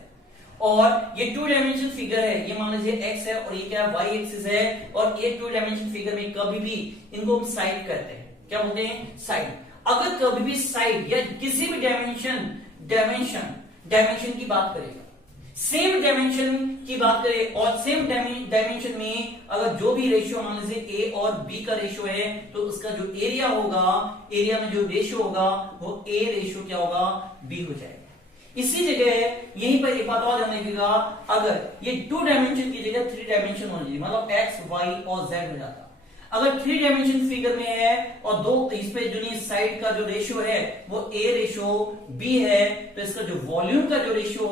और ये 2 डायमेंशन फिगर है, ये मान लीजिए एक्स है और ये क्या है वाई एक्सिस है, और ये 2 डायमेंशन फिगर में कभी भी इनको हम साइड करते हैं, क्या बोलते हैं साइड। अगर कभी भी साइड या किसी भी डायमेंशन की बात करें, सेम डायमेंशन की बात करें और सेम डायमेंशन में अगर जो भी रेशियो मान लीजिए ए और बी का रेशियो है तो उसका जो एरिया होगा, एरिया में जो रेशियो होगा वो ए रेशियो क्या होगा बी हो जाएगा। इसी जगह यहीं पर एक बात और ध्यान रखिएगा, अगर ये 2 डायमेंशन की जगह 3 डायमेंशन होनी चाहिए, मतलब एक्स वाई और जेड हो जाता। अगर 3 डायमेंशन फिगर में है और दो इस पे जो साइड का जो रेशियो है वो ए रेशियो बी है, तो इसका जो वॉल्यूम का जो रेशियो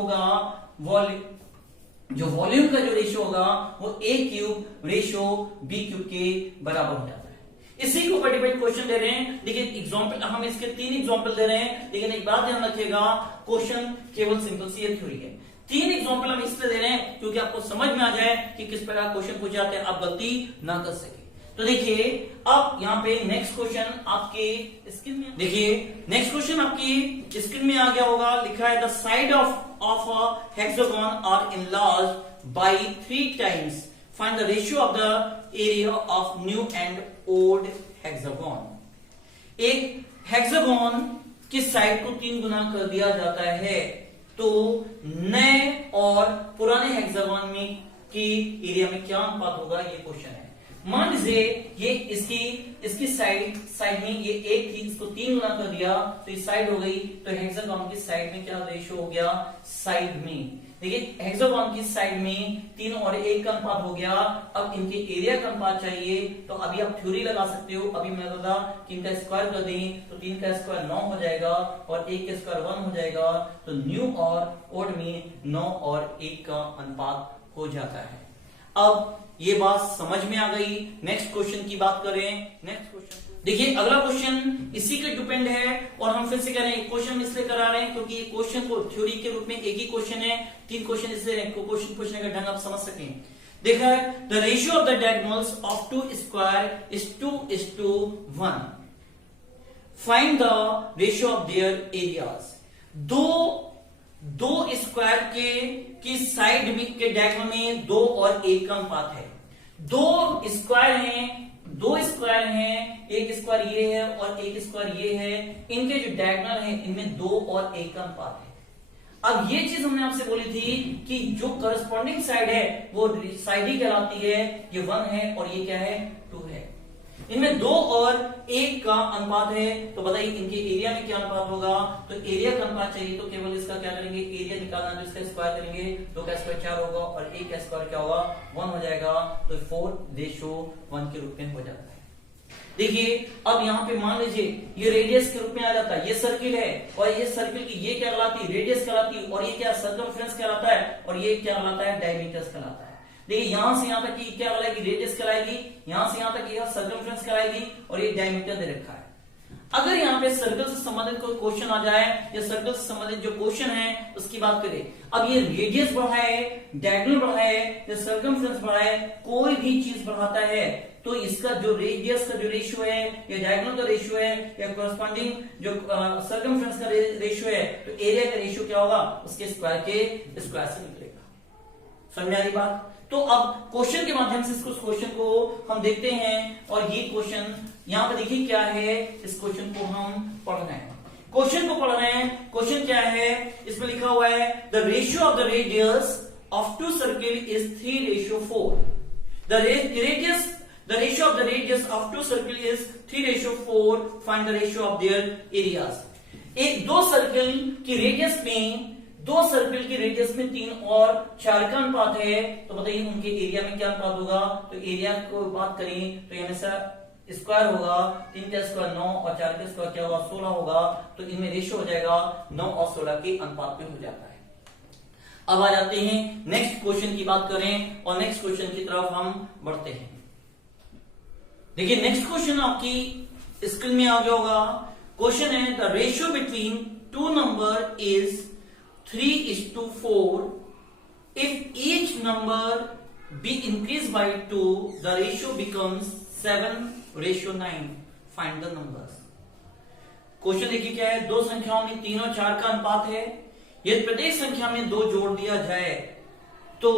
होगा वो ए क्यूब रेशियो बी क्यूब के बराबर हो जाता है। इसी को डिपेंड क्वेश्चन दे रहे हैं। देखिए एग्जांपल हम इसके 3 एग्जांपल दे रहे हैं, लेकिन एक बात ध्यान रखिएगा क्वेश्चन केवल सिंपल सी थ्योरी है। 3 एग्जांपल हम इसलिए दे रहे हैं क्योंकि आपको समझ में आ जाए कि किस प्रकार क्वेश्चन पूछे जाते हैं, आप गलती ना कर सके। तो देखिए अब यहाँ पे नेक्स्ट क्वेश्चन आपके स्क्रीन में, देखिए नेक्स्ट क्वेश्चन आपकी स्क्रीन में आ गया होगा। लिखा है the side of a hexagon are enlarged by 3 times, find the ratio of the area of new and old hexagon. एक हेक्सागोन की साइड को 3 गुना कर दिया जाता है तो नए और पुराने हेक्सागोन में की एरिया में क्या अनुपात होगा, ये क्वेश्चन है। मान लीजिए ये इसकी साइड में ये 1 थी, इसको 3 गुना कर दिया तो ये साइड हो गई, तो हेक्सागोन की साइड में क्या रेशियो हो गया साइड में। देखिए हेक्सागोन की साइड में 3 और 1 का अनुपात हो गया। अब इनके एरिया का अनुपात चाहिए, तो अभी आप थ्योरी लगा सकते हो। अभी मैं बोला कि इनका स्क्वायर कर दें तो 3 का स्क्वायर 9 हो जाएगा और 1 का स्क्वायर 1 हो जाएगा, तो न्यू और ओल्ड में 9 और 1 का अनुपात हो जाता है। अब ये बात समझ में आ गई। नेक्स्ट क्वेश्चन की बात करें। नेक्स्ट क्वेश्चन देखिए, अगला क्वेश्चन इसी के डिपेंड है और हम फिर से कह रहे हैं क्वेश्चन इसलिए करा रहे हैं क्योंकि ये क्वेश्चन को थ्योरी के रूप में एक ही क्वेश्चन है, 3 क्वेश्चन इसलिए क्वेश्चन पूछने का ढंग आप समझ सकें। देखा है, the ratio of the diagonals of 2 square is 2:1। Find the ratio of their areas. दो स्क्वायर की साइड में के डायगोनल में 2 और 1 का अनुपात है। दो स्क्वायर हैं, एक स्क्वायर ये है और एक स्क्वायर ये है, इनके जो डायगोनल है इनमें 2 और 1 का अनुपात है। अब ये चीज हमने आपसे बोली थी कि जो करस्पॉन्डिंग साइड है वो साइड ही कहलाती है, ये 1 है और ये क्या है 2 है। इनमें 2 और 1 का अनुपात है, तो बताइए इनके एरिया में क्या अनुपात होगा। तो एरिया का अनुपात चाहिए तो केवल इसका क्या करेंगे, एरिया निकालना, तो इसका स्क्वायर करेंगे, 2 का स्क्वायर 4 होगा और 1 का स्क्वायर क्या होगा 1 हो जाएगा, तो 4:1 के रूप में हो जाता है। देखिए अब यहाँ पे मान लीजिए ये रेडियस के रूप में आ जाता है, ये सर्किल है और ये सर्किल की ये क्या कहलाती है, रेडियस कहलाती है, और ये क्या सर्कमफ्रेंस कहलाता है और ये क्या कहलाता है, डायमीटर्स कहलाता है। देखिए यहां से यहां तक की क्या कहलाएगी, रेडियस कहलाएगी, यहां से यहां तक यह सर्कमफ्रेंस कहलाएगी और ये डायमीटर दे रखा है। अगर यहाँ पे सर्कल से संबंधित कोई क्वेश्चन आ जाए या सर्कल से संबंधित जो क्वेश्चन है उसकी बात करें, अब ये रेडियस बढ़ा है, डायगोनल बढ़ा है या सर्कमफ्रेंस बढ़ा है, कोई भी चीज बढ़ाता है तो इसका जो रेडियस का जो रेशियो है या डायगोनल का रेशियो है या कोरस्पॉन्डिंग जो सर्कमफ्रेंस का रेशियो है, तो एरिया का रेशियो क्या होगा, उसके स्क्वायर के स्क्वायर से निकलेगा। समझ आ रही बात। तो अब क्वेश्चन के माध्यम से इस क्वेश्चन को हम देखते हैं और ये क्वेश्चन यहाँ पे देखिए क्या है, इस क्वेश्चन को हम पढ़ रहे हैं। क्वेश्चन को पढ़ रहे हैं, क्वेश्चन क्या है, इसमें लिखा हुआ है the ratio of the radius of 2 circle is 3:4। The ratio of the radius of 2 circle is 3:4. Find the ratio of their areas. दो सर्किल की रेडियस में 3 और 4 का अनुपात है, तो बताइए उनके एरिया में क्या अनुपात होगा। तो एरिया को बात करें तो हमेशा स्क्वायर होगा, 3 का स्क्वायर 9 और 4 का स्क्वायर क्या होगा 16 होगा, तो इनमें रेशियो हो जाएगा 9 और 16 के अनुपात में हो जाता है। अब आ जाते हैं नेक्स्ट क्वेश्चन की बात करें और नेक्स्ट क्वेश्चन की तरफ हम बढ़ते हैं। देखिए नेक्स्ट क्वेश्चन आपकी स्क्रीन में आ गया होगा। क्वेश्चन है the ratio between 2 number is 3:4. If each number be increased by 2, the ratio becomes 7:9. Find the numbers. Question देखिए क्या है, दो संख्याओं में 3 और 4 का अनुपात है। यदि प्रत्येक संख्या में 2 जोड़ दिया जाए तो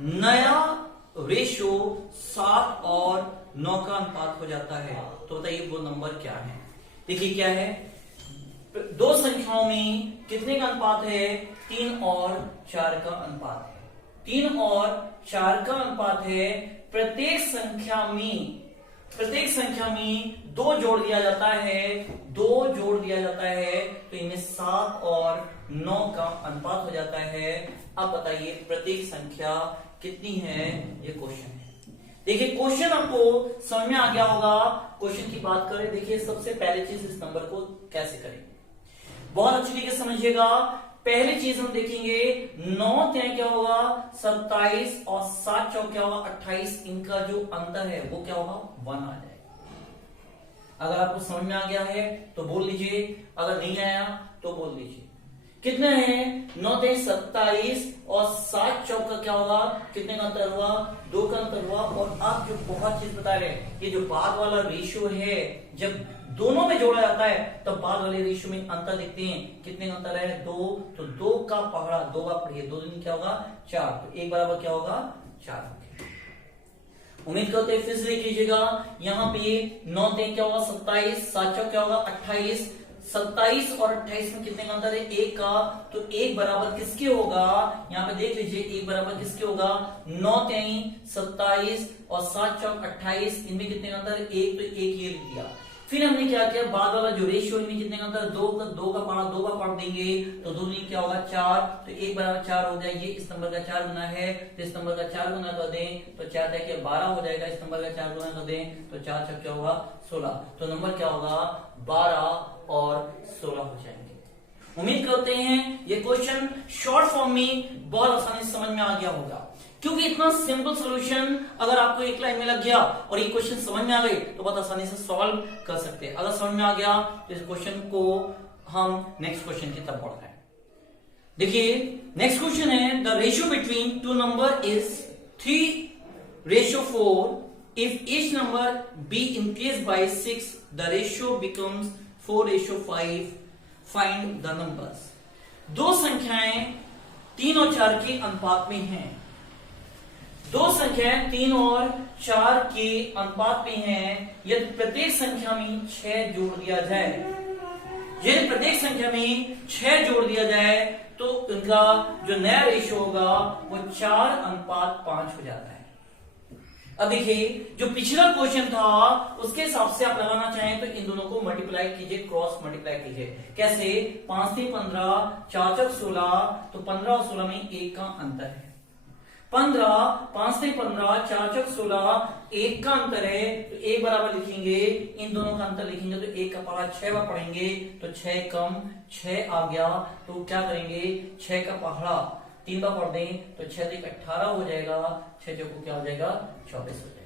नया रेशियो 7 और 9 का अनुपात हो जाता है। तो बताइए वो नंबर क्या है। देखिए क्या है, दो संख्याओं में कितने का अनुपात है, 3 और 4 का अनुपात है। 3 और 4 का अनुपात है। प्रत्येक संख्या में 2 जोड़ दिया जाता है, 2 जोड़ दिया जाता है तो इनमें 7 और 9 का अनुपात हो जाता है। अब बताइए प्रत्येक संख्या कितनी है, ये क्वेश्चन है। देखिए क्वेश्चन आपको समझ में आ गया होगा। क्वेश्चन की बात करें, देखिए सबसे पहली चीज इस नंबर को कैसे करें, बहुत अच्छी तरीके से समझिएगा। पहली चीज हम देखेंगे 9 3 क्या होगा 27 और 7 4 क्या होगा 28, इनका जो अंतर है वो क्या होगा 1 आ जाएगा। अगर आपको समझ में आ गया है तो बोल लीजिए, अगर नहीं आया तो बोल दीजिए। कितना है 9 3 27 और 7 4 का क्या होगा, कितने का अंतर हुआ 2 का अंतर हुआ। और आप जो बहुत चीज बता रहे हैं, ये जो बाद वाला रेशियो है जब दोनों में जोड़ा जाता है तब बाद वाले रेशियो में अंतर देखते हैं। कितने का अंतर है 2, तो 2 का पहाड़ा 2 बार पढ़िए, 2 दिन क्या होगा 4, तो 1 बराबर क्या होगा 4। उम्मीद करते हैं फिर से देख लीजिएगा। यहाँ पे 9 3 क्या होगा 27, 7 4 क्या होगा 28, 27 और 28 में कितने का अंतर है 1 का, तो 1 बराबर किसके होगा, यहाँ पे देख लीजिए 1 बराबर किसके होगा 9 3 27 और 7 4 28, इनमें कितने का अंतर है 1, तो 1 ये लिख दिया। फिर हमने क्या किया, बाद वाला जो रेशियो इनमें कितने का अंतर 2 का पढ़ा 2 बार पढ़ देंगे तो 2 में क्या होगा 4, तो 1 बराबर 4 हो जाएगी। इस नंबर का 4 गुना है तो इस नंबर का 4 गुना कर दें तो 4 है 12 हो जाएगा। इस नंबर का 4 गुना कर दें तो 4 6 क्या होगा 16, तो नंबर क्या होगा 12 और 16 हो जाएंगे। उम्मीद करते हैं ये क्वेश्चन शॉर्ट फॉर्म में बहुत आसानी से समझ में आ गया होगा। क्योंकि इतना सिंपल सॉल्यूशन अगर आपको एक लाइन में लग गया और ये क्वेश्चन समझ में आ गए तो बहुत आसानी से सॉल्व कर सकते हैं। अगर समझ में आ गया तो इस क्वेश्चन को हम नेक्स्ट क्वेश्चन की तरफ बढ़ रहे हैं। देखिए नेक्स्ट क्वेश्चन है, the ratio between two number is 3:4. If each number be increased by 6, the ratio becomes 4:5. Find the numbers. दो संख्याएं 3 और 4 के अनुपात में हैं। दो संख्याएं 3 और 4 के अनुपात में हैं। यदि प्रत्येक संख्या में 6 जोड़ दिया जाए, यदि प्रत्येक संख्या में 6 जोड़ दिया जाए तो इनका जो नया रेशियो होगा वो 4:5 हो जाता है। अब देखिए जो पिछला क्वेश्चन था उसके हिसाब से आप लगाना चाहें तो इन दोनों को मल्टीप्लाई कीजिए, क्रॉस मल्टीप्लाई कीजिए। कैसे? 5 से 15, 4 चौक 16, तो 15 और 16 में 1 का अंतर है। 5 से 15, 4 चौक 16, 1 का अंतर है, तो 1 बराबर लिखेंगे, इन दोनों का अंतर लिखेंगे तो 1 का पहाड़ा 6 बार पढ़ेंगे तो 6 कम 6 आ गया। तो क्या करेंगे, 6 का पहाड़ा 3 बार पढ़ दें तो 6 से 18 हो जाएगा, 6 को क्या हो जाएगा, 24 हो जाएगा।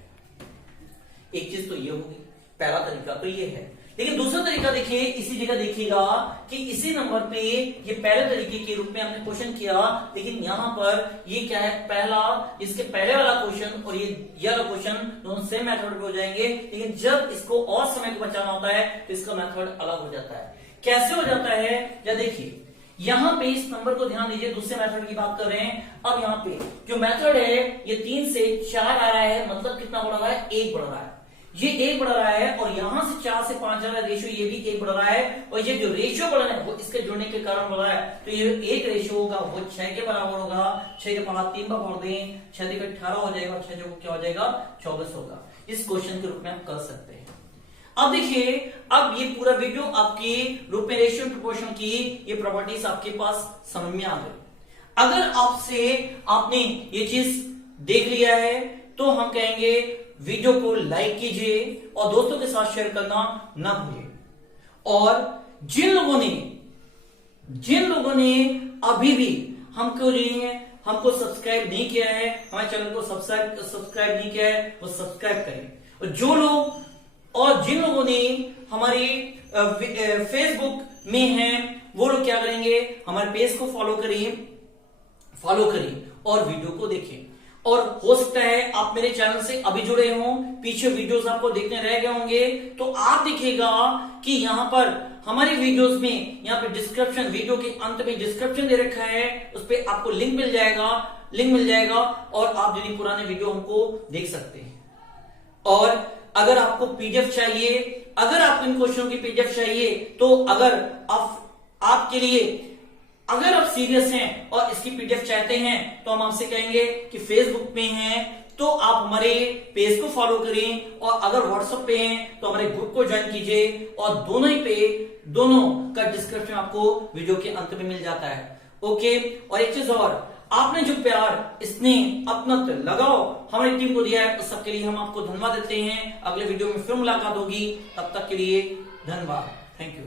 एक चीज तो ये होगी, पहला तरीका तो ये है। लेकिन दूसरा तरीका देखिए, इसी जगह देखिएगा कि इसी नंबर पे ये पहले तरीके के रूप में हमने क्वेश्चन किया, लेकिन यहां पर ये क्या है, पहला इसके पहले वाला क्वेश्चन और ये वाला क्वेश्चन दोनों सेम मेथड पे हो जाएंगे। लेकिन जब इसको और समय को बचाना होता है तो इसका मेथड अलग हो जाता है। कैसे हो जाता है, या देखिए यहां पे इस नंबर को ध्यान दीजिए, दूसरे मेथड की बात कर रहे हैं। अब यहां पे जो मेथड है ये 3 से 4 आ रहा है, मतलब कितना बढ़ रहा है, 1 बढ़ रहा है। ये 1 बढ़ रहा है और यहां से 4 से 5 आ रहा है रेशियो, ये भी 1 बढ़ रहा है। और ये जो रेशियो बढ़ रहा है वो इसके जुड़ने के कारण बढ़ रहा है, तो ये एक रेशियो होगा वो 6 के बराबर होगा। 6 के पहाड़ा 3 बार पढ़ दें, 6 से 18 हो जाएगा, 6 को क्या हो जाएगा, 24 होगा। इस क्वेश्चन के रूप में आप कर सकते हैं। अब देखिए, अब ये पूरा वीडियो आपकी रूप में रेशियो प्रोपोर्शन की ये प्रॉपर्टीज आपके पास समझ में आ गई। अगर आपने ये चीज देख लिया है तो हम कहेंगे वीडियो को लाइक कीजिए और दोस्तों के साथ शेयर करना ना भूलिए। और जिन लोगों ने अभी भी हमको सब्सक्राइब नहीं किया है, हमारे चैनल को सब्सक्राइब नहीं किया है, वो सब्सक्राइब करें। और जिन लोगों ने हमारे फेसबुक में हैं वो लोग क्या करेंगे, हमारे पेज को फॉलो करिए और वीडियो को देखें। और हो सकता है आप मेरे चैनल से अभी जुड़े हों, पीछे वीडियोस आपको देखने रह गए होंगे, तो आप देखिएगा कि यहाँ पर हमारी वीडियोस में यहाँ पे डिस्क्रिप्शन, वीडियो के अंत में डिस्क्रिप्शन दे रखा है, उस पर आपको लिंक मिल जाएगा और आप यदि पुराने वीडियो हमको देख सकते हैं। और अगर आपको पीडीएफ चाहिए, अगर आपको इन क्वेश्चनों की पीडीएफ चाहिए, तो अगर आपके लिए अगर आप सीरियस हैं और इसकी पीडीएफ चाहते हैं तो हम आपसे कहेंगे कि फेसबुक पे हैं तो आप हमारे पेज को फॉलो करें, और अगर व्हाट्सएप पे हैं तो हमारे ग्रुप को ज्वाइन कीजिए। और दोनों का डिस्क्रिप्शन आपको वीडियो के अंत में मिल जाता है। ओके, और एक चीज और, आपने जो प्यार, स्नेह, अपनत्व, लगाओ हमारी टीम को दिया है, उस सबके लिए हम आपको धन्यवाद देते हैं। अगले वीडियो में फिर मुलाकात होगी, तब तक के लिए धन्यवाद। Thank you.